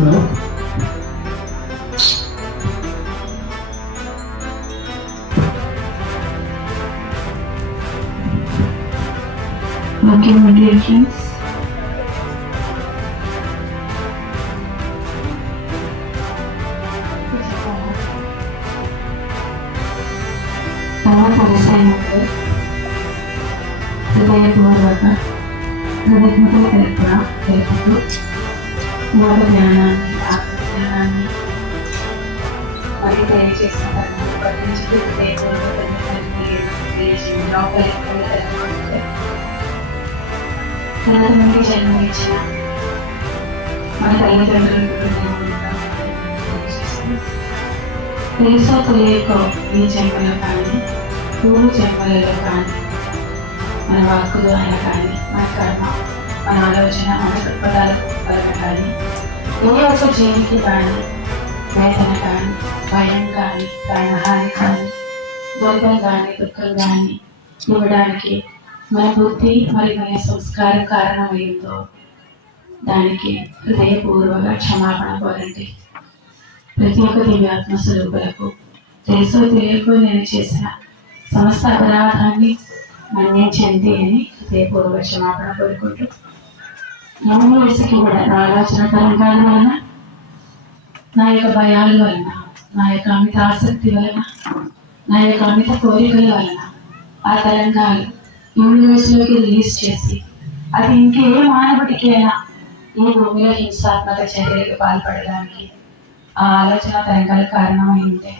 Okay, my dear friends. హృదయపూర్వక హృదయత్మక తెలుపుతూ మూల జ్ఞానాన్ని ఆత్మజ్ఞానాన్ని మరి దయచేసిన తల్లి నుండి జన్మించిన మన తల్లిదండ్రులు తెలుసో తెలియకో ఈ జన్మలో కానీ పూర్వ జన్మలలో కానీ మన వాక్కు ద్వారా కానీ మన కర్మ మన ఆలోచన మన దృక్పథాలకు పలక కానీ ఏ ఒక్క జీవికి కానీ వేదన కానీ భయం కానీ ప్రాణహాని కానీ ద్వంద్వం కానీ దుఃఖం కానీ ఇవ్వడానికి మన బుద్ధి మరి మన సంస్కారం కారణమైందో దానికి హృదయపూర్వక క్షమాపణ కోరండి. ప్రతి ఒక్క దివ్యాత్మ స్వరూపులకు తెలుసో తెలియకో నేను చేసిన సమస్త అపరాధాన్ని మన్నించండి అని హృదయపూర్వక క్షమాపణ కోరుకుంటూ నన్ను విసికి కూడా నా ఆలోచన తరంగాల వలన నా యొక్క భయాల వలన నా యొక్క అమిత ఆసక్తి వలన నా యొక్క అమిత కోరికల వలన ఆ తరంగాలు యూనివర్స్లోకి రిలీజ్ చేసి అది ఇంకే మానవుడికైనా ఈ భూమిలో హింసాత్మక చర్యలకు పాల్పడడానికి ఆ ఆలోచన తరంగాలు కారణమై ఉంటే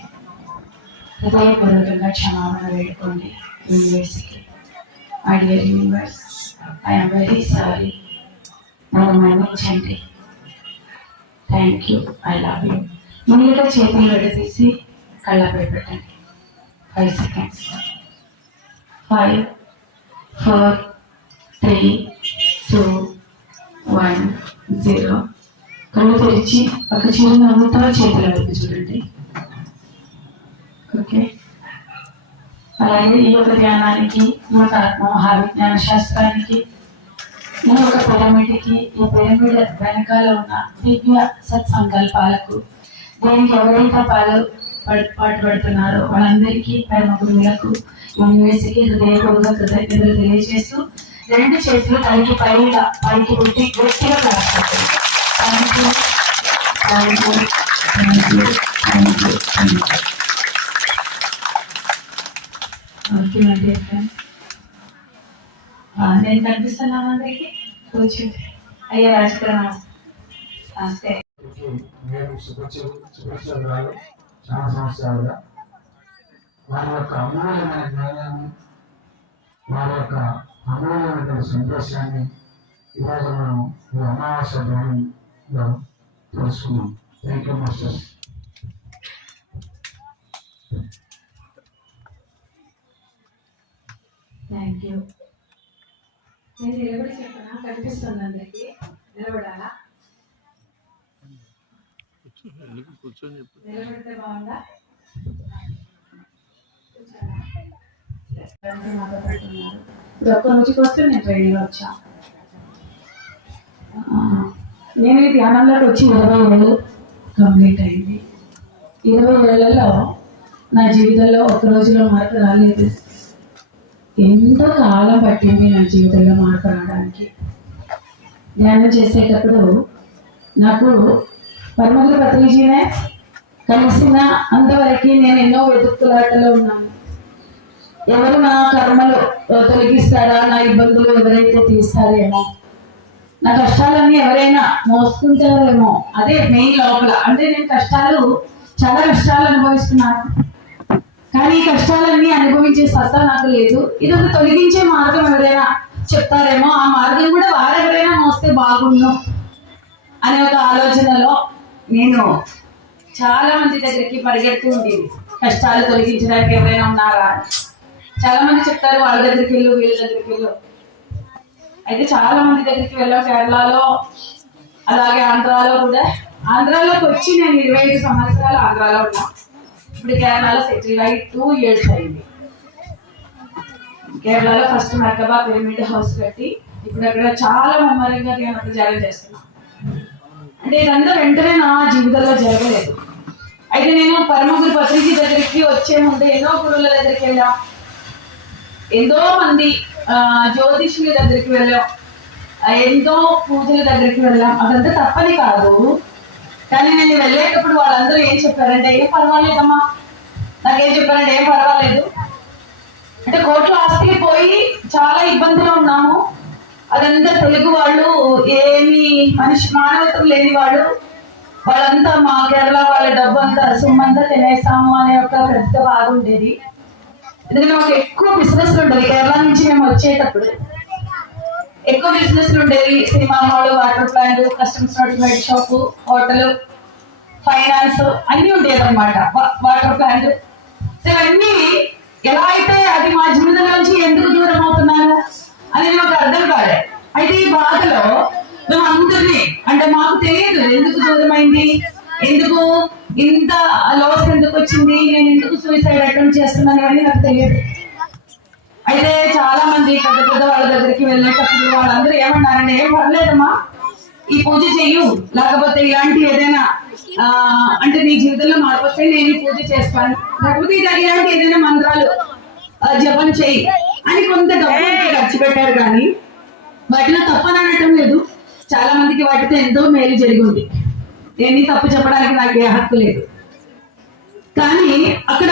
హృదయపూర్వకంగా క్షమాపణ వేడుకోండి. యూనివర్స్కి my dear universe, I'm very sorry, నన్ను మన్నించండి, thank you, I love you. ముందుగా చేతులు విడదీసి కళ్ళపై పెట్టండి. 5 seconds. 5, 4, 3, 2, 1, 0. కళ్ళు తెరిచి ఒక చిరునవ్వుతో చేతుల వైపు చూడండి. ఓకే, అలాగే ఈ యొక్క ధ్యానానికి, ఈ యొక్క ఆత్మ మహావిజ్ఞాన శాస్త్రానికి, ఈ యొక్క పిరమిడ్కి, ఈ పిరమిడ్ వెనకాల ఉన్న దివ్య సత్సంకల్పాలకు, దీనికి ఎవరైతే పాటుపడుతున్నారో వాళ్ళందరికీ పరమ గురువులకు యూనివర్సిటీకి హృదయపూర్వక కృతజ్ఞతలు తెలియజేస్తూ 2 చేతులు పైకి పెట్టి గట్టిగా రాస్తారు. ఓకే అండి, నేను కనిపిస్తున్నాను అందరికి. కూర్చుంటే అయ్యా రాజకీయ నమస్తే. చాలా సంవత్సరాలుగా వారి యొక్క అమూల్యమైన జ్ఞానాన్ని, వారి యొక్క అమూల్యమైన సందేశాన్ని ఈరోజు మనం ఈ అమావాస్య ధ్యానంలో తెలుసుకున్నాం. Thank you masters. Thank you. నేను నిలబడి చెప్పనా? కనిపిస్తుంది అందరికి? నిలబడాలా? నిలబడితే బాగుందా? ఇప్పుడు ఒక్క రోజు కోసం నేను ట్రైనింగ్ వచ్చా. నేను ఈ ధ్యానంలోకి వచ్చి 20 ఏళ్ళు కంప్లీట్ అయింది. 20 ఏళ్లలో నా జీవితంలో ఒక్క రోజులో మార్పు రాలేదు. ఎంతో కాలం పట్టింది నా జీవితంలో మార్పు రావడానికి. ధ్యానం చేసేటప్పుడు నాకు పరమగురు పత్రిజీనే కలిసిన అంతవరకు నేను ఎన్నో వెతుకులాటలో ఉన్నాను. ఎవరు నా కర్మలు తొలగిస్తారా, నా ఇబ్బందులు ఎవరైతే తీస్తారేమో, నా కష్టాలన్నీ ఎవరైనా మోసుకుంటారేమో, అదే మెయిన్ లోపల. అంటే నేను చాలా కష్టాలు అనుభవిస్తున్నాను, కానీ ఈ కష్టాలన్నీ అనుభవించే సత్తా నాకు లేదు. ఇదొక తొలగించే మార్గం ఎవరైనా చెప్తారేమో, ఆ మార్గం కూడా వారెవరైనా మోస్తే బాగుండు అనే ఒక ఆలోచనలో నేను చాలా మంది దగ్గరికి పరిగెడుతూ ఉండేది. కష్టాలు తొలగించడానికి ఎవరైనా ఉన్నారా? చాలా మంది చెప్తారు వాళ్ళ దగ్గరికి వెళ్ళు, వీళ్ళ దగ్గరికి వెళ్ళు. అయితే చాలా మంది దగ్గరికి వెళ్ళాం. కేరళలో, అలాగే ఆంధ్రాలో కూడా. ఆంధ్రాలోకి వచ్చి నేను 25 సంవత్సరాలు ఆంధ్రాలో ఉన్నా. ఇప్పుడు కేరళలో సెటిల్ అయ్యి 2 years అయింది. కేరళలో ఫస్ట్ మర్కబా పిరమిడ్ హౌస్ కట్టి ఇప్పుడు అక్కడ చాలా ముమ్మరంగా నేను అక్కడ జాయిన్ చేస్తున్నాను. అంటే ఇదంతా వెంటనే నా జీవితంలో జరగలేదు. అయితే నేను పరమగురు పత్రిజీ దగ్గరికి వచ్చే ముందు ఎన్నో గురువుల దగ్గరికి వెళ్ళాం, ఎంతో మంది జ్యోతిష్యుల దగ్గరికి వెళ్ళాం, ఎంతో పూజల దగ్గరికి వెళ్ళాం. అదంతా తప్పని కాదు, కానీ నేను వెళ్ళేటప్పుడు వాళ్ళందరూ ఏం చెప్పారంటే ఏం పర్వాలేదమ్మా, నాకేం చెప్పారంటే ఏం పర్వాలేదు అంటే కోట్ల ఆస్తికి పోయి చాలా ఇబ్బందిలో ఉన్నాము, అదంతా తెలుగు వాళ్ళు ఏమి మానవత్వం లేని వాళ్ళు, వాళ్ళంతా మా కేరళ వాళ్ళ డబ్బు అంతా సొమ్మంతా తినేస్తాము అనే ఒక పెద్ద బాధ ఉండేది. ఎందుకంటే మాకు ఎక్కువ బిజినెస్ ఉండేది, కేరళ నుంచి మేము వచ్చేటప్పుడు ఎక్కువ బిజినెస్ ఉండేది. Cinema hall, water plant, customs certified shop, hotel, finance అన్ని ఉండేది అనమాట. వాటర్ ప్లాంట్ ఇవన్నీ ఎలా అయితే అది మా జీవితం నుంచి ఎందుకు దూరం అవుతున్నాను అనేది మాకు అర్థం కాలే. అయితే ఈ బాధలో మేము అందరినీ అంటే మాకు తెలియదు ఎందుకు దూరం అయింది, ఎందుకు ఇంత లాస్ ఎందుకు వచ్చింది, నేను ఎందుకు సూసైడ్ అటెంప్ట్ చేస్తున్నాను అని నాకు తెలియదు. అయితే చాలా మంది పెద్ద పెద్ద వాళ్ళ దగ్గరికి వెళ్ళేటప్పుడు వాళ్ళందరూ ఏమన్నారంటే ఏం పర్లేదమ్మా, ఈ పూజ చెయ్యు, లేకపోతే ఇలాంటి ఏదైనా అంటే నీ జీవితంలో మార్పు వస్తే నేను పూజ చేస్తాను, లేకపోతే ఇలాంటి ఏదైనా మంత్రాలు జపం చెయ్యి అని కొంత డబ్బు ఖర్చు పెట్టారు. కానీ వాటిలో తప్పని అనటం లేదు, చాలా మందికి వాటితో ఎంతో మేలు జరిగింది. ఏమీ తప్పు చెప్పడానికి నాకు ఏ హక్కు లేదు. కానీ అక్కడ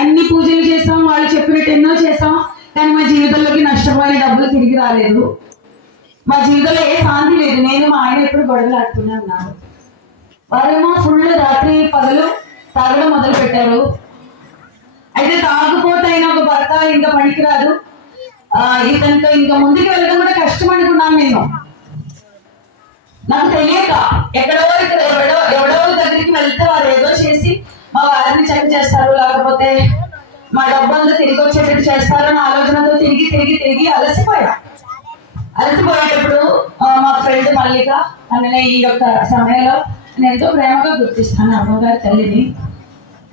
అన్ని పూజలు చేసాం, వాళ్ళు చెప్పినట్టు ఎన్నో చేసాం, కానీ మా జీవితంలోకి నష్టపోయిన డబ్బులు తిరిగి రాలేదు. మా జీవితంలో ఏ శాంతి లేదు. నేను మా ఆయన ఎప్పుడు గొడవలు ఆడుతూనే ఉన్నాను. వారేమో ఫుల్ రాత్రి పగలు తాగడం మొదలు పెట్టారు. అయితే తాగుపోతైన ఒక భర్త ఇంకా పనికిరాదు, ఇతనితో ఇంకా ముందుకు వెళ్ళడం కూడా కష్టం అనుకున్నాను నేను. నాకు తెలియక ఎక్కడో ఇక్కడ ఎవడో దగ్గరికి వెళ్తే వారు ఏదో చేసి మా వారిని చెక్ చేస్తారు, లేకపోతే మా డబ్బంతా తిరిగి వచ్చేటట్టు చేస్తారని ఆలోచనతో తిరిగి అలసిపోయేటప్పుడు మా ఫ్రెండ్ మల్లిక అనే ఈ యొక్క సమయంలో నేను ఎంతో ప్రేమగా గుర్తిస్తాను అమ్మగారి తల్లిని.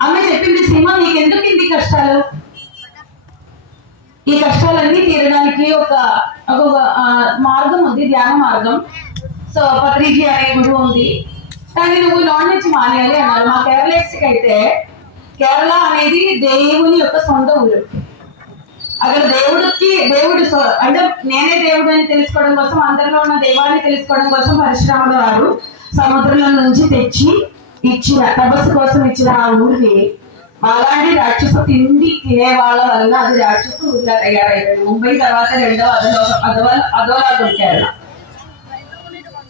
ఆమె చెప్పింది, సీమ నీకెందుకు ఇన్ని కష్టాలు, ఈ కష్టాలన్నీ తీరడానికి ఒక మార్గం ఉంది, ధ్యాన మార్గం. సో పత్రిజీ అనే గురువు ఉంది, కానీ నువ్వు నాన్ వెజ్ మానేయాలి అన్నారు. మా కేరళకి అయితే కేరళ అనేది దేవుని యొక్క సొంత ఊరు. అక్కడ దేవుడు అంటే నేనే దేవుడు అని తెలుసుకోవడం కోసం, అందరిలో ఉన్న దైవాన్ని తెలుసుకోవడం కోసం పరశురాముల వారు సముద్రంలో నుంచి తెచ్చి ఇచ్చిన తపస్సు కోసం ఇచ్చిన ఆ ఊరిని అలాంటి రాక్షస తిండి తినే వాళ్ళ వల్ల అది రాక్షస ఊరిలో తయారైపోయింది. ముంబై తర్వాత రెండవ అదోలాగా ఉంటారు.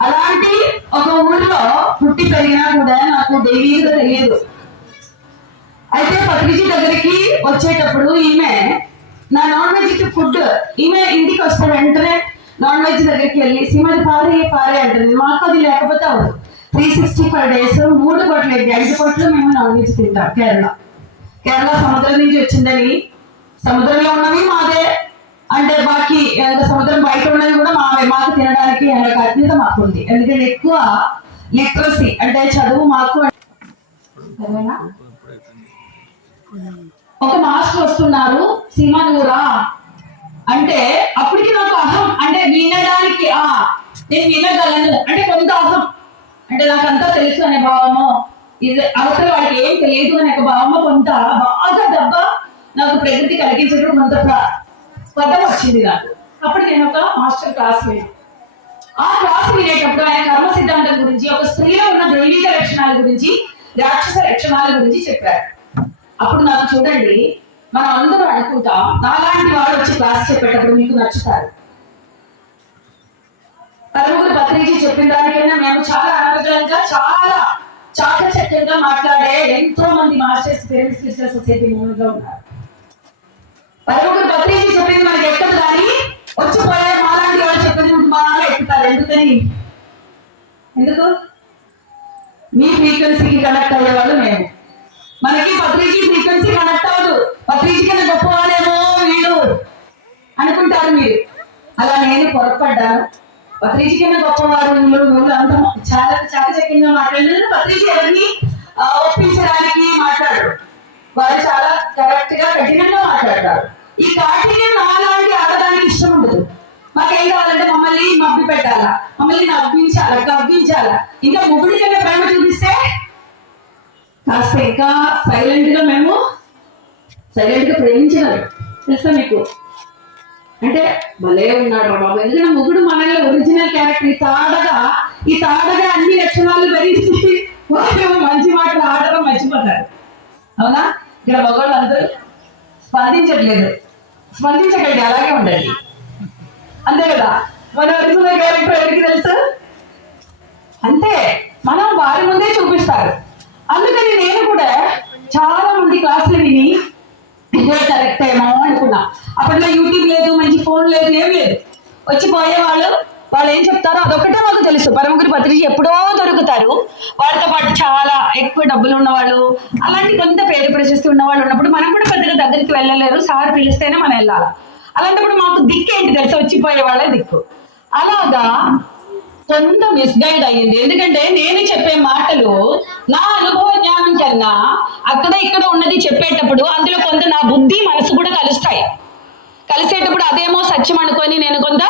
అలాంటి ఒక ఊరిలో పుట్టి పెరిగినా కూడా నాకు దైవీగా తెలియదు. అయితే పత్రిజీ దగ్గరికి వచ్చేటప్పుడు ఈమె నా నాన్ వెజ్ ఫుడ్, ఈమె ఇంటికి వస్తే వెంటనే నాన్ వెజ్ దగ్గరికి వెళ్ళి సిమది పారే అంటుంది. మాకు అది లేకపోతే అవ్వదు. 365 days 3 కోట్ల 5 కోట్లు మేము నాన్ వెజ్ తింటాం. కేరళ సముద్రం నుంచి వచ్చిందని, సముద్రంలో ఉన్నవి మాదే అంటే బాకీ సముద్రం బయట ఉన్నవి కూడా మాకు తినడానికి అనే అజ్ఞత మాకు ఉంది. ఎందుకంటే ఎక్కువ లిటరసీ అంటే చదువు మాకు. ఒక మాస్టర్ వస్తున్నారు, సీమా నువ్వురా అంటే అప్పటికి నాకు అహం అంటే వినడానికి నేను వినగలను అంటే కొంత అహం అంటే నాకంతా తెలుసు అనే భావము, ఇది అవసరం వాడికి ఏం తెలియదు అనే ఒక భావము, కొంత బాగా దెబ్బ నాకు ప్రకృతి కలిగించడం కొంత పదం వచ్చింది నాకు. అప్పుడు నేను ఒక మాస్టర్ క్లాస్ విన్నాను. ఆ క్లాస్ వినేటప్పుడు ఆయన కర్మ సిద్ధాంతం గురించి, ఒక స్త్రీలో ఉన్న దైవిక లక్షణాల గురించి, రాక్షస లక్షణాల గురించి చెప్పారు. అప్పుడు నాకు చూడండి, మనం అందరూ అనుకుంటాం నాలాంటి వాడు వచ్చి క్లాస్ చెప్పేటప్పుడు మీకు నచ్చుతారు. పరమగురు పత్రిజీ చెప్పిన దానికైనా మేము చాలా అనర్గళంగా చాలా చాకచక్యంగా మాట్లాడే ఎంతో మంది masters parents teacher society moment లో ఉన్నారు. పరమగురు పత్రిజీ చెప్పింది మనకి ఎక్కదు, కానీ వచ్చిపోయే మాలాంటి వాళ్ళు చెప్పింది బాగా ఎక్కుతారు. ఎందుకు మీ ఫ్రీక్వెన్సీకి కనెక్ట్ అయ్యే వాళ్ళు మేము. మనకి పత్రిజీ ఫ్రీక్వెన్సీ కనెక్ట్ అవ్వదు. పత్రిజీ కన్నా గొప్పవాడేమో వీడు అనుకుంటారు మీరు. అలా నేను పొరపడ్డాను. పత్రిజీ కన్నా గొప్పవారు అంత చాలా చాకచక్యంగా మాట్లాడినారు. పత్రిజీ ఎవరిని ఒప్పించడానికి మాట్లాడరు, వాళ్ళు చాలా కరెక్ట్ గా కఠినంగా మాట్లాడతారు. ఈ కాఠిన్యం నాలాంటి ఆడడానికి ఇష్టం ఉండదు. మాకేం కావాలంటే మమ్మల్ని మబ్బి పెట్టాలా, మమ్మల్ని నవ్వించాలా, గవ్వించాలా. ఇంకా ముగ్గుడి కన్నా ప్రేమ చూపిస్తే కాస్త ఇంకా సైలెంట్ గా ప్రేమించినారు. తెలుసా మీకు? అంటే భలే ఉన్నాడు రా బాబు. ఎందుకంటే ముగ్గుడు మనలో ఒరిజినల్ క్యారెక్టర్. ఈ తాడగా అన్ని లక్షణాలు పెరిగి వాళ్ళు మంచి మాటలు ఆడడం మర్చిపోతారు. అవునా? ఇక్కడ మగవాళ్ళు అందరూ స్పందించకండి, అలాగే ఉండండి. అంతే కదా? మన ఒరిజినల్ క్యారెక్టర్ ఎవరికి తెలుసు? అంతే, మనం వారి ముందే చూపిస్తారు. అందుకని నేను కూడా చాలా మంది క్లాసులు విని ఇదే కరెక్ట్ ఏమో అనుకున్నా. అప్పట్లో యూట్యూబ్ లేదు, మంచి ఫోన్ లేదు, ఏం లేదు. వచ్చిపోయే వాళ్ళు ఏం చెప్తారో అదొక్కటే మాకు తెలుసు. పరమగురు పత్రిజీ ఎప్పుడో దొరుకుతారు. వాళ్ళతో పాటు చాలా ఎక్కువ డబ్బులు ఉన్నవాళ్ళు, అలాంటి కొంత పేరు ప్రశస్తి ఉన్నవాళ్ళు ఉన్నప్పుడు మనం కూడా పెద్దగా దగ్గరికి వెళ్ళలేరు. సార్ పిలిస్తేనే మనం వెళ్ళాలి. అలాంటప్పుడు మాకు దిక్కు ఏంటి తెలుసు? వచ్చిపోయే వాళ్ళే దిక్కు. అలాగా కొంత మిస్గైడ్ అయ్యింది. ఎందుకంటే నేను చెప్పే మాటలు నా అనుభవ జ్ఞానం కన్నా అక్కడ ఇక్కడ ఉన్నది చెప్పేటప్పుడు అందులో కొంత నా బుద్ధి మనసు కూడా కలుస్తాయి. కలిసేటప్పుడు అదేమో సత్యం అనుకొని నేను కొంత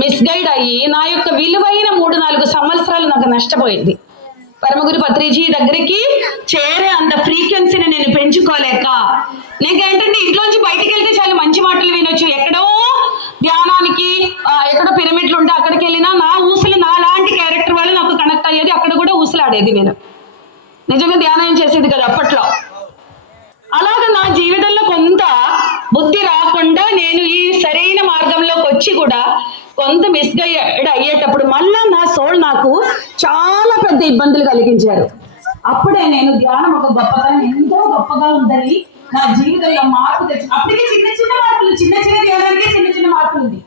మిస్గైడ్ అయ్యి నా యొక్క విలువైన 3-4 సంవత్సరాలు నాకు నష్టపోయింది. పరమగురు పత్రిజీ దగ్గరికి చేరే అంత ఫ్రీక్వెన్సీని నేను పెంచుకోలేక, నీకేంటంటే ఇంట్లోంచి బయటికి వెళ్తే చాలా మంచి మాటలు వినొచ్చు. ఎక్కడో ధ్యానానికి ఎక్కడో పిరమిడ్లు ఉంటే అక్కడికి వెళ్ళినా నా ఊసులు నా లాంటి క్యారెక్టర్ వాళ్ళు నాకు కనెక్ట్ అయ్యేది. అక్కడ కూడా ఊసులాడేది. నేను నిజంగా ధ్యానం చేసేది కదా అప్పట్లో. అలాగే నా జీవితంలో కొంత బుద్ధి రాకుండా నేను ఈ సరైన మార్గంలోకి వచ్చి కూడా కొంత మిస్గైడ్ అయ్యేటప్పుడు మళ్ళా నా సోల్ నాకు చాలా పెద్ద ఇబ్బందులు కలిగించారు. అప్పుడే నేను ధ్యానం ఒక గొప్పతనం ఎంతో గొప్పగా ఉందని నా జీవితంలో మార్పు తెచ్చు. అప్పటికే చిన్న చిన్న ధ్యానానికి చిన్న మార్పులు ఉంది.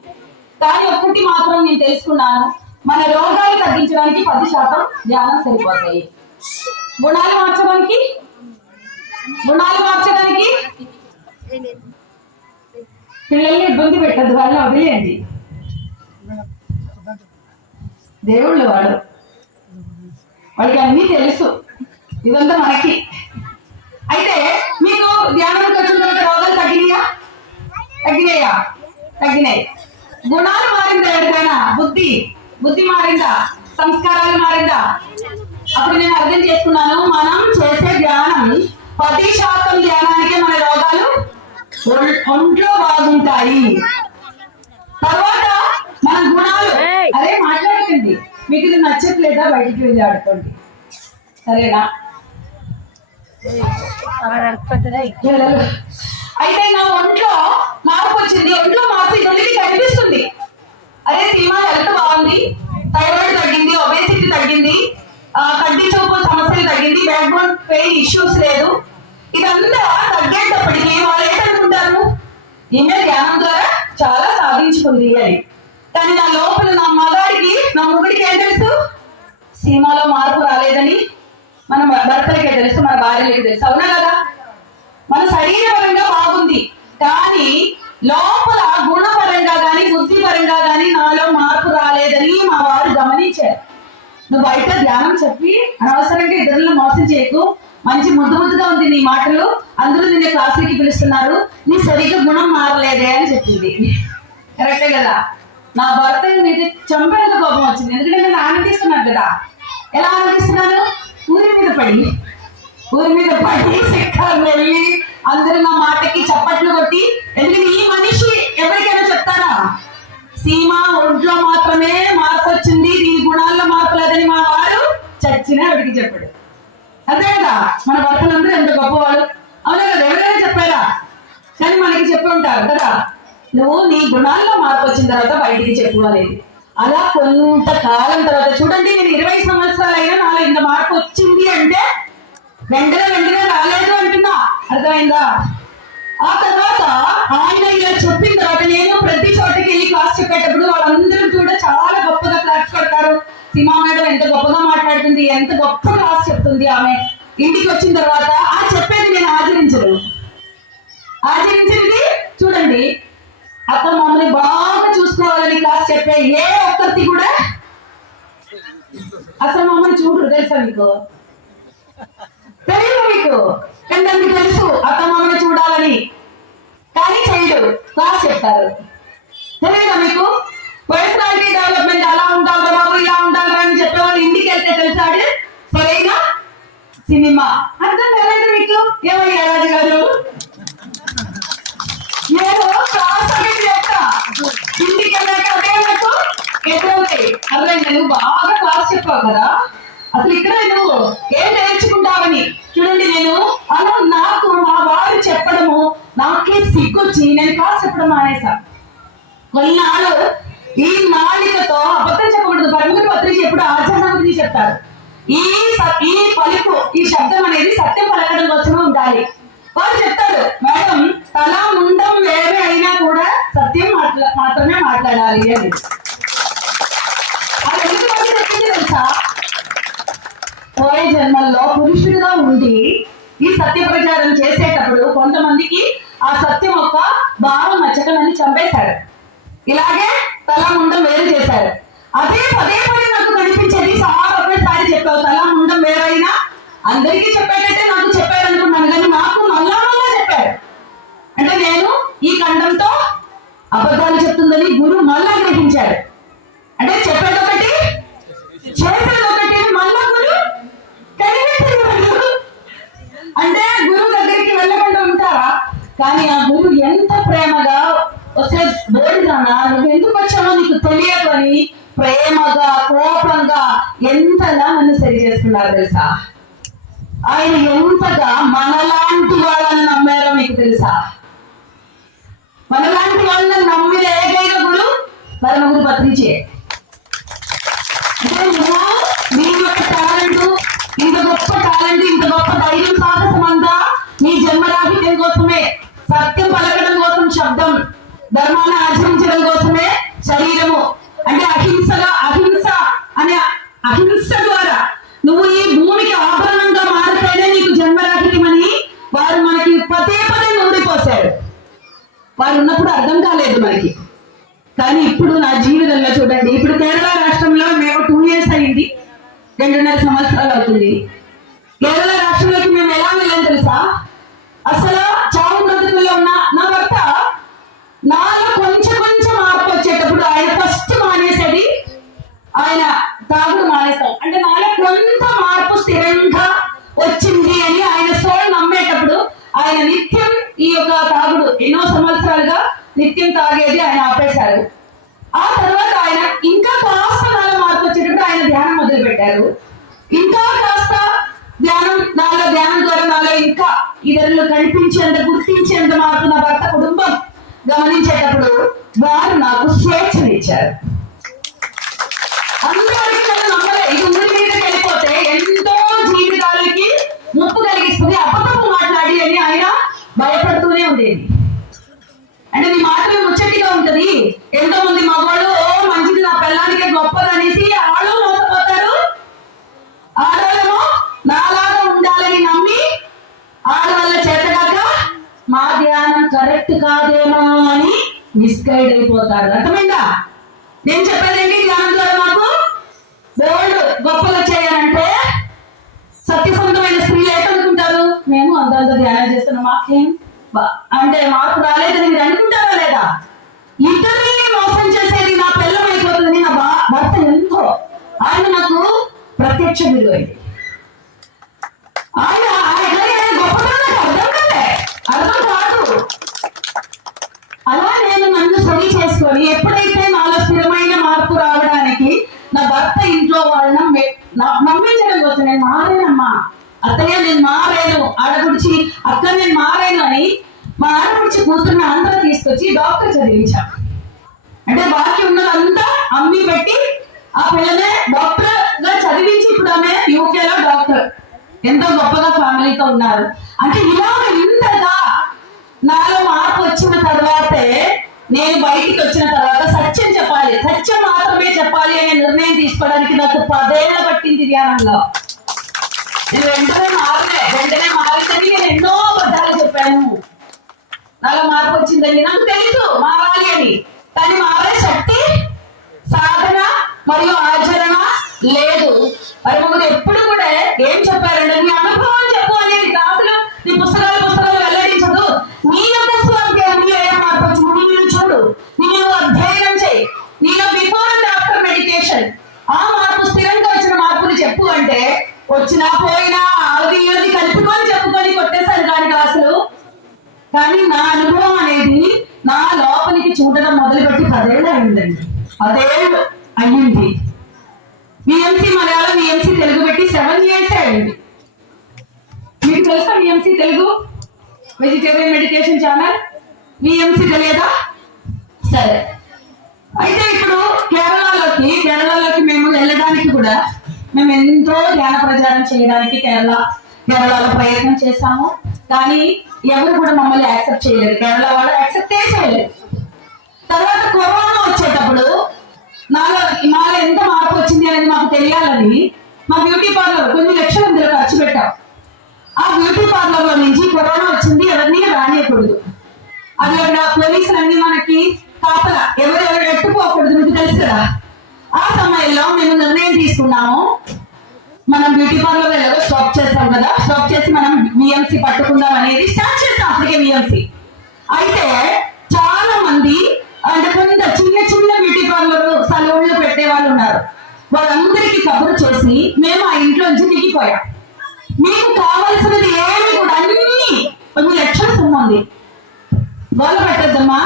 కానీ ఒక్కటి మాత్రం నేను తెలుసుకున్నాను, మన రోగాలు తగ్గించడానికి 10% ధ్యానం సరిపోతాయి. గుణాలు మార్చడానికి పిల్లల్ని ఇబ్బంది పెట్టద్దు, వాళ్ళు వదిలేయండి. దేవుళ్ళు వాళ్ళకి అన్నీ తెలుసు. ఇదంతా మనకి. అయితే మీకు ధ్యానానికి వచ్చిన తర్వాత రోగాలు తగ్గినాయి. గుణాలు మారిందా? ఎవరికైనా బుద్ధి మారిందా? సంస్కారాలు మారిందా? అప్పుడు నేను అర్థం చేసుకున్నాను, మనం చేసే ధ్యానం 10% ధ్యానానికే మన రోగాలు ఒంట్లో బాగుంటాయి. తర్వాత మన గుణాలు. అదే మాట్లాడకండి, మీకు ఇది నచ్చట్లేదా బయటికి వెళ్ళి ఆడుకోండి, సరేనా? అయితే నా ఒంట్లో మార్పు వచ్చింది. ఒంట్లో మార్పు ఇదొకటి కనిపిస్తుంది. అదే సినిమా హెల్త్ బాగుంది, థైరాయిడ్ తగ్గింది, ఒబేసిటీ తగ్గింది, కంటి చూపు సమస్యలు తగ్గింది, బ్యాక్ బోన్ పెయిన్ ఇష్యూస్ లేదు. ఇదంతా తగ్గేటప్పటికి వాళ్ళు ఏంటనుకుంటారు, ఈమె ధ్యానం ద్వారా చాలా సాధించుకుంది అని. కానీ నా లోపల నా మొగుడికి ఏం తెలుసు? సినిమాలో మార్పు రాలేదని మన భర్తలకే తెలుసు, మన భార్యలకి తెలుసు. అవునా కదా? మన శరీరపరంగా బాగుంది, కానీ లోపల గుణపరంగా కానీ బుద్ధి పరంగా కానీ నాలో మార్పు రాలేదని మా వారు గమనించారు. నువ్వు బయట ధ్యానం చెప్పి అనవసరంగా ఇతరులను మోసం చేయకు, మంచి ముద్దుగా ఉంది నీ మాటలు, అందరూ నిన్ను క్లాసులకి పిలుస్తున్నారు, నీ సరిగ్గా గుణం మారలేదే అని చెప్పింది. కరెక్టే కదా? నా భర్త మీద చంపేంత కోపం వచ్చింది. ఎందుకంటే నేను ఆనందిస్తున్నాను కదా. ఎలా ఆనందిస్తున్నాను? ఊరి మీద పడి శిఖరం వెళ్ళి అందరూ నా మాటకి చప్పట్లు కొట్టి. ఎందుకంటే ఈ మనిషి ఎవరికైనా చెప్తారా? సీమా ఒంట్లో మాత్రమే మార్పు వచ్చింది, దీని గుణాల్లో మార్పు లేదని మా వారు చచ్చినా అడిగి చెప్పాడు. అంతే కదా? మన భర్తలందరూ ఎంత గొప్పవాడు. అవునా కదా? ఎవరైనా చెప్పారా? కానీ మనకి చెప్పి ఉంటారు కదా, నువ్వు నీ గుణాల్లో మార్పు వచ్చిన తర్వాత బయటికి చెప్పుకోలేదు. అలా కొంతకాలం తర్వాత చూడండి, నేను 20 సంవత్సరాలు అయినా నాలో ఇంత మార్పు వచ్చింది అంటే వెంటనే రాలేదు అంటున్నా. అర్థమైందా? ఆ తర్వాత ఆయన ఇలా చెప్పిన తర్వాత నేను ప్రతి చోటకి వెళ్ళి క్లాస్ చెప్పేటప్పుడు వాళ్ళందరూ కూడా చాలా గొప్పగా క్లాస్ కొడతారు. సీమా మేడం ఎంత గొప్పగా మాట్లాడుతుంది, ఎంత గొప్ప క్లాస్ చెప్తుంది ఆమె. ఇంటికి వచ్చిన తర్వాత ఆ చెప్పేది నేను ఆచరించింది చూడండి. అక్కడ మమ్మల్ని బాగా చూసుకోవాలని క్లాస్ చెప్పే ఏ ఒక్కరికి కూడా అసలు మమ్మల్ని చూడరు. తెలుసా మీకు? తెలియదు మీకు? కానీ దానికి తెలుసు అత్త మమ్మల్ని చూడాలని, కానీ చేయడు. క్లాస్ చెప్తారు. తెలియదా మీకు? పర్సనాలిటీ డెవలప్మెంట్ అలా ఉండాలి బాబు, ఇలా ఉండాలి అని చెప్పేవాళ్ళు ఇంటికి వెళ్తే తెలిసాడు సరైన సినిమా. అర్థం కాలేదు మీకు? ఏమయ్యా రాజు గారు, నేను క్లాస్ అనేది చెప్తా, ఇంటికి వెళ్ళాక అదే నాకు ఎదురవుతాయి. అర్థమైంది? నువ్వు బాగా క్లాస్ చెప్పావు కదా, అసలు ఇక్కడ నువ్వు ఏం నేర్చుకుంటావని. చూడండి, నేను అలా నాకు మా వారు చెప్పడము నాకే సిగ్గొచ్చి నేను క్లాస్ చెప్పడం మానేసా. కొన్నాళ్ళు ఈ నాలికతో అబద్ధం చెప్పకూడదు. పరుగుడు పత్రిక ఎప్పుడు ఆచరణ గురించి చెప్తారు. ఈ పలుకు, ఈ శబ్దం అనేది సత్యం పలకడం కోసమే ఉండాలి. వారు చెప్తాడు, మేడం తల ముండం వేరే అయినా కూడా సత్యం మాత్రమే మాట్లాడాలి అని. అది ఎందుకు మంచి చెప్పింది తెలుసా? పోయే జన్మల్లో పురుషుడిగా ఉండి ఈ సత్య ప్రచారం చేసేటప్పుడు కొంతమందికి ఆ సత్యం యొక్క భావం నచ్చకలని చంపేశాడు. ఇలాగే తల ముండం వేరు చేశాడు. అదే పదే పదే నాకు కనిపించేది. సార్ ఒకేసారి చెప్పావు తల ముండం వేరైనా అందరికీ చెప్పేటట్టే నాకు చెప్పాడు అనుకున్నాను, కానీ నాకు మళ్ళా చెప్పాడు. అంటే నేను ఈ ఖండంతో అబద్ధాలు చెప్తుందని గురువు మళ్ళా గ్రహించాడు. అంటే చెప్పేది ఒకటి, చేసేది ఒకటి, మళ్ళా గురువు కనిపించాడు. అంటే గురువు దగ్గరికి వెళ్ళకుండా ఉంటారా? కానీ ఆ గురువు ఎంత ప్రేమగా వస్తే బోడిదానా నువ్వు ఎందుకు వచ్చావో నీకు తెలియదు అని ప్రేమగా కోపంగా ఎంతగా నన్ను సరి చేసుకున్నారు తెలుసా? ఆయన ఎంతగా మనలాంటి వాళ్ళని నమ్మారో మీకు తెలుసా? మనలాంటి వాళ్ళని నమ్మిన ఏకైక గురు పరమగురు పత్రిచే. అంటే నువ్వు నీ యొక్క టాలెంట్, ఇంత గొప్ప టాలెంట్, ఇంత గొప్ప ధైర్యం సాహసం అంతా నీ జన్మరాహిత్యం కోసమే, సత్యం పలకడం కోసం శబ్దం, ధర్మాన్ని ఆచరించడం కోసమే శరీరము. అంటే అహింస అనే అహింస ద్వారా నువ్వు ఈ భూమికి ఆభరణంగా మారితేనే నీకు జన్మరాహిత్యమని వారు మనకి పదే పదే నూరిపోశారు. వారు ఉన్నప్పుడు అర్థం కాలేదు మనకి, కానీ ఇప్పుడు నా జీవితంలో చూడండి, ఇప్పుడు కేరళ రాష్ట్రంలో మేము 2 years అయింది, 2.5 సంవత్సరాలు అవుతుంది. కేరళ రాష్ట్రంలోకి మేము ఎలా వెళ్ళాం తెలుసా? అసలు చావు బ్రతుకుల్లో ఉన్న నా భర్త నాలో కొంచెం మార్పు వచ్చేటప్పుడు ఆయన ఫస్ట్ మానేసేది, ఆయన తాగుడు మానేస్తాం. అంటే నాలో కొంత మార్పు స్థిరంగా వచ్చింది అని ఆయన సోల్ నమ్మేటప్పుడు ఆయన నిత్యం ఈ యొక్క తాగుడు ఎన్నో సంవత్సరాలుగా నిత్యం తాగేది ఆయన ఆపేశారు. ఆ తర్వాత ఆయన ఇంకా కాస్త నాలో మార్పు వచ్చేటప్పుడు ఆయన ధ్యానం మొదలు పెట్టారు. ఇంకా కాస్త నాలో ధ్యానం ద్వారా నాలో ఇంకా ఇతరులు కనిపించేంత గుర్తించేంత మార్పు నా భర్త కుటుంబం గమనించేటప్పుడు వారు నాకు స్వేచ్ఛనిచ్చారు. అందరికీ నన్ను నమ్మలే. ఇది ఊరి మీదకి వెళ్ళిపోతే ఎంతో జీవితాలకి ముప్పు కలిగిస్తుంది, అబద్ధము మాట్లాడి అని ఆయన భయపడుతూనే ఉండేది. అంటే నీ మాటలు ముచ్చటిగా ఉంటది. ఎంతో మంది మగవాళ్ళు మంచిది నా పిల్లానికి గొప్పదనేసి ఆళ్ళు మోసపోతారు. ఆడవాళ్ళేమో నాలాగా ఉండాలని నమ్మి ఆడవాళ్ళ చేతగాక మా ధ్యానం కరెక్ట్ కాదేమో అని మిస్గైడ్ అయిపోతారు. అర్థమైందా నేను చెప్పేదేంటి? ధ్యానం ద్వారా మాకు బోల్డ్ గొప్పలు వచ్చాయంటే సత్యసంధమైన స్త్రీలు ఏమనుకుంటారు? మేము అంత ధ్యానం చేస్తున్నాం, మాకేం అంటే మార్పు రాలేదని మీరు అనుకుంటారా లేదా? ఇతరుల్ని మోసం చేసేది నా పిల్లమైపోతుంది. నా భర్త ఎంతో ఆయన నాకు ప్రత్యక్ష విలువైంది. ఆయన గొప్పతనం అర్థం కాదు. అలా నేను నన్ను సరి చేసుకొని ఎప్పుడైతే నాలో స్థిరమైన మార్పు రావడానికి నా భర్త ఇంట్లో వాళ్ళని నమ్మించడం కోసం నేను మారేనమ్మా, అత్తయ్య నేను మారాను, ఆడగుడిచి అక్క నేను మారాను అని మా ఆడగుడిచి కూతుర్ని ఆంధ్ర తీసుకొచ్చి డాక్టర్ చదివించాం. అంటే బాకీ ఉన్నదంతా అమ్మి పెట్టి ఆ పిల్లనే డాక్టర్ గా చదివించి ఇప్పుడు ఆమె యూకేలో డాక్టర్, ఎంతో గొప్పగా ఫ్యామిలీతో ఉన్నారు. అంటే ఇలాగ ఇంతగా నాలో మార్పు వచ్చిన తర్వాతే నేను బయటికి వచ్చిన తర్వాత సత్యం చెప్పాలి, సత్యం మాత్రమే చెప్పాలి అనే నిర్ణయం తీసుకోవడానికి నాకు 10 ఏళ్ళు పట్టింది ధ్యానంలో. నేను వెంటనే మారిందని నేను ఎన్నో అబద్ధాలు చెప్పాను. నాలో మార్పు వచ్చిందని నాకు తెలుసు మారాలి అని, కానీ మారే శక్తి, సాధన మరియు ఆచరణ లేదు. మరి ముందు ఎప్పుడు కూడా ఏం చెప్పారంటే నీ అనుభవం చెప్పు అనేది కాదు. నీ పుస్తకాలు వెల్లడించదు. నీ యొక్క స్వార్థం నీలో ఏం మార్పు వచ్చింది నీళ్ళు చూడు, నీవు అధ్యయనం చేయి, నీలో వచ్చినా పోయినా అది ఇది కలుపుకొని చెప్పుకొని కొట్టేశారు కానీ క్లాసులు. కానీ నా అనుభవం అనేది నా లోపలికి చూడడం మొదలుపెట్టి 10 ఏళ్ళు అయిందండి. 10 ఏళ్ళు అయ్యింది. విఎంసీ మలయాళం, విఎంసీ తెలుగు పెట్టి 7 years అయింది. మీకు తెలుసా VMC Telugu vegetarian medication channel? VMC తెలియదా? సరే, అయితే ఇప్పుడు కేరళలోకి మేము వెళ్ళడానికి కూడా మేము ఎంతో ధ్యాన ప్రచారం చేయడానికి కేరళలో ప్రయత్నం చేశాము. కానీ ఎవరు కూడా మమ్మల్ని యాక్సెప్ట్ చేయలేదు. కేరళ వాళ్ళు యాక్సెప్టే చేయలేదు. తర్వాత కరోనా వచ్చేటప్పుడు మాలో ఎంత మార్పు వచ్చింది అనేది మాకు తెలియాలని మా బ్యూటీ పార్లర్ కొన్ని లక్షల మందిలో ఖర్చు పెట్టాం. ఆ బ్యూటీ పార్లర్ లో నుంచి కరోనా వచ్చింది, ఎవరిని రానియకూడదు. అది అక్కడ పోలీసులు అన్ని మనకి కాపలా, ఎవరెవరు ఎట్టుకోకూడదు, మీకు తెలుసు కదా. ఆ సమయంలో మేము నిర్ణయం తీసుకున్నాము, మనం బ్యూటీ పార్లర్ ఎలాగో స్టాప్ చేస్తాం కదా, స్టాప్ చేసి మనం విఎంసీ పట్టుకుందాం అనేది స్టార్ట్ చేస్తాం. అప్పటికే విఎంసీ అయితే చాలా మంది అంటే కొంత చిన్న బ్యూటీ పార్లర్ సలూన్లు పెట్టే వాళ్ళు ఉన్నారు. వాళ్ళందరికీ కబురు చేసి మేము ఆ ఇంట్లోంచి దిగిపోయాం. మీకు కావలసినది ఏమి కూడా అన్ని కొన్ని లక్షల సొమ్ము ఉంది, వాళ్ళు పెట్టద్దమ్మా,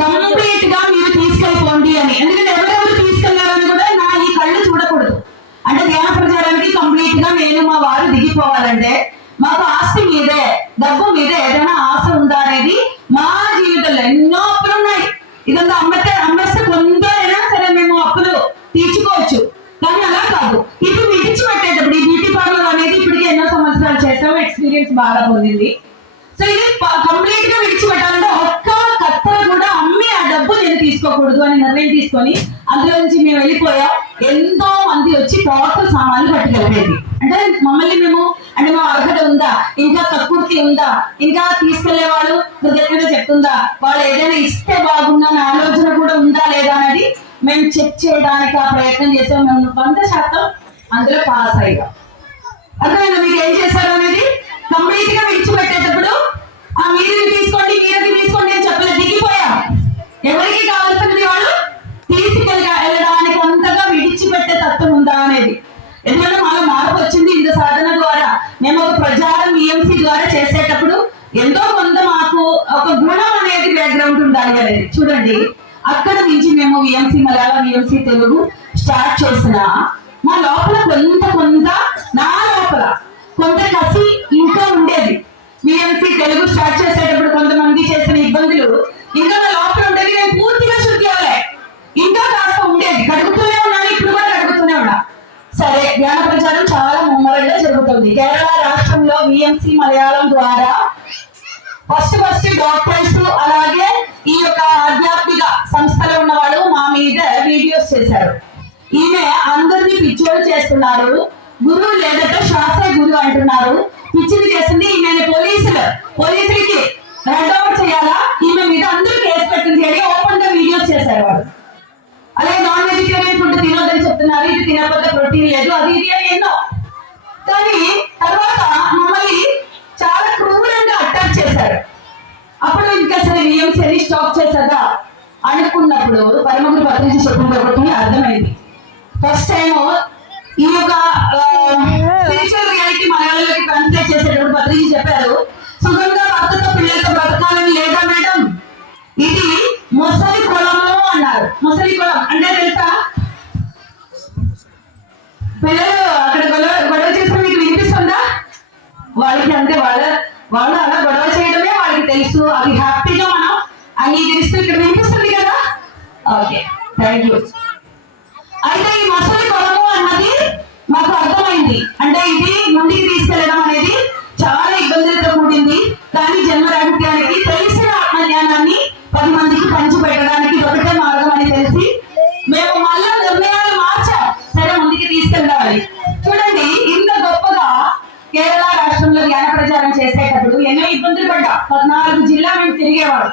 కంప్లీట్ గా మీరు తీసుకెళ్ళిపోండి అని. ఎందుకంటే ఎవరెవరు తీసుకెళ్లారని కూడా నా ఈ కళ్ళు చూడకూడదు. అంటే ధ్యాన ప్రచారానికి కంప్లీట్ గా నేను మా వారు దిగిపోవాలంటే మాకు ఆస్తి మీదే, డబ్బు మీదే ఏదైనా ఆశ ఉందా అనేది మా జీవితంలో ఎన్నో అప్పులు ఉన్నాయి. ఇదంతా అమ్మేస్తే కొందరైనా సరే మేము అప్పులు తీర్చుకోవచ్చు. కానీ అలా కాదు. ఇప్పుడు విడిచిపెట్టేటప్పుడు ఈ బ్యూటీ పార్లర్ అనేది ఇప్పటికే ఎన్నో సంవత్సరాలు చేసాము, ఎక్స్పీరియన్స్ బాగా పొందింది. సో ఇది కంప్లీట్ గా విడిచిపెట్టాలంటే ఒక్క కత్తలు కూడా అమ్మి ఆ డబ్బు నేను తీసుకోకూడదు అని నిర్ణయం తీసుకొని అందులో నుంచి మేము వెళ్ళిపోయాం. ఎంతో మంది వచ్చి టోటల్ సామాన్లు పట్టుకెళ్ళిపోయింది. అంటే మమ్మల్ని మేము అంటే మా అర్హత ఉందా, ఇంకా కక్కుర్తి ఉందా, ఇంకా తీసుకెళ్లే వాళ్ళు కృతజ్ఞత చెప్తుందా, వాళ్ళు ఏదైనా ఇస్తే బాగుందన్న ఆలోచన కూడా ఉందా లేదా అనేది మేము చెక్ చేయడానికి ఆ ప్రయత్నం చేసాం. మేము 100% అందులో పాస్ అయ్యాం. అర్థమైందా మీకు ఏం చేశారు అనేది? కంప్లీట్ గా విడిచిపెట్టేటప్పుడు మీరు తీసుకోండి అని చెప్పలేదు, దిగిపోయాం. ఎవరికి కావాల్సినది వాళ్ళు వెళ్ళడానికి అంతగా విడిచిపెట్టే తత్వం ఉందా అనేది. ఎందుకంటే మాలో మార్పు వచ్చింది ఇంత సాధన ద్వారా. మేము ఒక ప్రచారం విఎంసీ ద్వారా చేసేటప్పుడు ఎంతో కొంత మాకు ఒక గుణం అనేది బ్యాక్గ్రౌండ్ ఉండాలి అనేది. చూడండి, అక్కడ నుంచి మేము VMC Malayalam, VMC Telugu start చేసిన మా లోపల కొంత నా లోపల కొంత కసి ఇంకా ఉండేది. విఎంసీ తెలుగు స్టార్ట్ చేసేటప్పుడు కొంతమంది చేసిన ఇబ్బందులు ఇంకా నా లోపల ఉండేది. నేను పూర్తిగా శుద్ధి అవ్వలే, ఇంకా కాస్త ఉండేది. కడుగుతూనే ఉన్నాను, ఇప్పుడు కూడా కడుగుతూనే ఉన్నా. సరే, ధ్యాన ప్రచారం చాలా ముమ్మరంగా జరుగుతుంది. కేరళ రాష్ట్రంలో విఎంసీ మలయాళం ద్వారా ఫస్ట్ డాక్టర్స్ అలాగే ఈ యొక్క ఆధ్యాత్మిక సంస్థలో ఉన్న వాళ్ళు మా మీద వీడియోస్ చేశారు. ఈమె అందరినీ పిచ్చోళ్ళు చేస్తున్నారు, గురువు లేదట శాస్త్ర గురువు అంటున్నారు, పిచ్చిని చేస్తుంది ఈమె. పోలీసులకి హ్యాండ్ ఓవర్ చేయాలా, ఈమె మీద అందరూ కేసు పెట్టింది అని ఓపెన్ గా వీడియోస్ చేశారు వాళ్ళు. అలాగే నాన్ వెజిటేరియన్ ఫుడ్ తినొద్దని చెప్తున్నారు, ఇది తినకపోతే ప్రోటీన్ లేదు, అది ఇది అని ఎన్నో. కానీ తర్వాత మమ్మల్ని చాలా క్రూరంగా అటాక్ చేశారు. అప్పుడు ఇంకా సరే విఎంసీ స్టాప్ చేశారా అనుకున్నప్పుడు పరమగురు పత్రిక చెప్పింది ఒకటి అర్థమైంది. ఫస్ట్ టైం ఈ యొక్క స్పిరిచువల్ రియాలిటీ మలయాళంలోకి ట్రాన్స్లేట్ చేసేటప్పుడు పత్రిక చెప్పారు, సుగంధ భర్తతో పిల్లలతో బ్రతకాలని లేదా మేడం, ఇది ముసలి కులము అన్నారు. ముసలి కులం అంటే తెలుసా? పిల్లలు అక్కడ గొడవ చేసిన మీకు వినిపిస్తుందా? వాళ్ళకి అంటే వాళ్ళు అలా గొడవ చేయడమే వాళ్ళకి తెలుసు. అది హ్యాపీగా మనం అంగీకరిస్తూ ఇక్కడ వినిపిస్తుంది కదా. Okay, thank you. అయితే ఈ ముసలి కులము అన్నది మాకు అర్థమైంది. అంటే ఇది ముందుకు తీసుకెళ్లడం అనేది చాలా ఇబ్బందులతో కూడింది. కానీ జన్మరాహిత్యానికి తెలిసిన ఆత్మజ్ఞానాన్ని 10 మందికి పంచి పెట్టడానికి ఒకటే మార్గం అని తెలిసి మేము మళ్ళా నిర్ణయాలు మార్చాం. సరే, ముందుకు తీసుకెళ్దామని. చూడండి, ఇంత గొప్పగా కేరళ రాష్ట్రంలో ధ్యాన ప్రచారం చేసేటప్పుడు ఎన్నో ఇబ్బందులు పడ్డా. 14 జిల్లా మేము తిరిగేవాడు.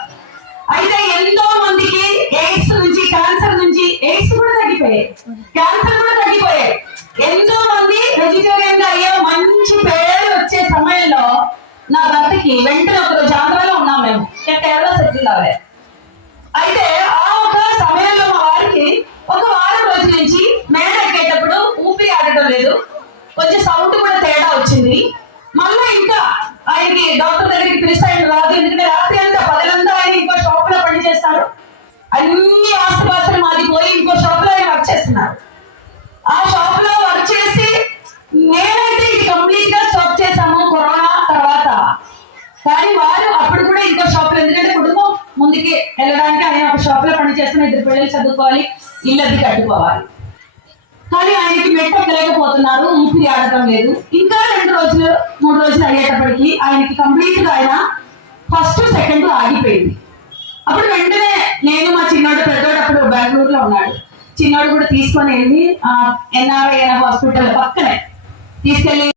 అయితే ఎంతో మందికి ఎయిడ్స్ నుంచి, క్యాన్సర్ నుంచి, ఎయిడ్స్ కూడా తగ్గిపోయాయి, క్యాన్సర్ కూడా తగ్గిపోయాయి. ఎంతో మంది వెజిటేరియన్ గా అయ్యే మంచి పేరు వచ్చే సమయంలో నా భర్తకి వెంటనే ఒకరోజు ఆంధ్రాలో ఉన్నాం మేము, కేరళ సెటిల్ అవ్వలేదు. అయితే ఆ ఒక సమయంలో మా వారికి ఒక వారం రోజుల నుంచి మేడ ఎక్కేటప్పుడు ఊపిరి ఆడడం వినపడడం లేదు, కొంచెం సౌండ్ కూడా తేడా వచ్చింది. మళ్ళీ ఇంకా ఆయనకి డాక్టర్ దగ్గరికి పిలిస్తే ఆయన రాదు, ఎందుకంటే రాత్రి అంతా పగలంతా ఆయన ఇంకో షాప్ లో పని చేస్తారు. అన్ని ఆస్తుపాస్తులు మాది పోయి ఇంకో షాప్ లో ఆయన వర్క్ చేస్తున్నారు. ఆ షాప్ లో వర్క్ చేసి నేనైతే ఇది కంప్లీట్ గా స్టాప్ చేశాము కరోనా తర్వాత. కానీ వారు అప్పుడు కూడా ఇంకో షాప్ లో, ఎందుకంటే కుటుంబం ముందుకి వెళ్ళడానికి ఆయన ఒక షాప్ లో పని చేస్తున్న, 2 పిల్లలు చదువుకోవాలి, ఇల్లు అది కట్టుకోవాలి. కానీ ఆయనకి మెట్టు ఎక్కలేకపోతున్నారు, ఊపిరి ఆడటం లేదు. ఇంకా 2 రోజులు 3 రోజులు అయ్యేటప్పటికి ఆయనకి కంప్లీట్ గా ఆయన ఫస్ట్ సెకండ్ ఆగిపోయింది. అప్పుడు వెంటనే నేను మా చిన్నోడు, పెద్దోడు అప్పుడు బెంగళూరులో ఉన్నాడు, చిన్నోడు కూడా తీసుకొని వెళ్ళి NRI హాస్పిటల్ పక్కనే తీసుకెళ్లి